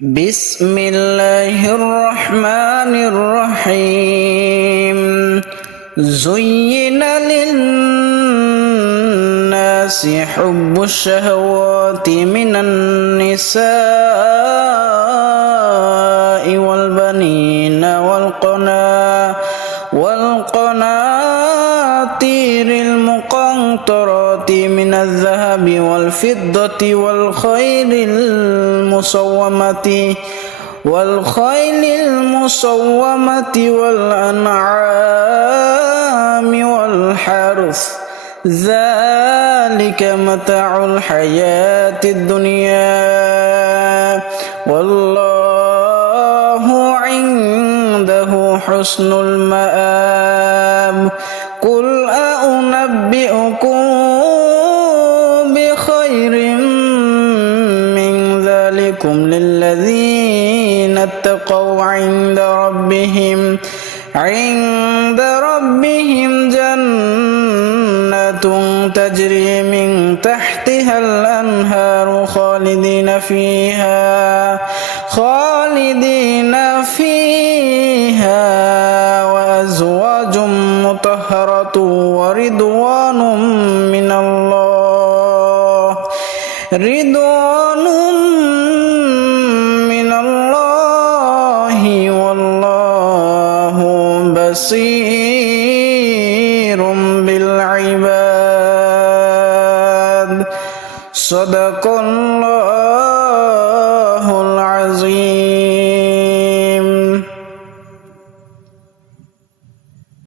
بسم الله الرحمن الرحيم زين للناس حب الشهوات من النساء والبنين والقناطير المقنطرة من الذهب والفضة والخيل المصومة والأنعام والحرث ذلك متاع الحياة الدنيا والله عنده حسن المآب قل أنبئكم بخير من ذلكم للذين اتقوا عند ربهم جنات تجري من تحتها الأنهار خالدين فيها وأزواج مطهرة ورضوان من الله والله بصير بالعباد صدق الله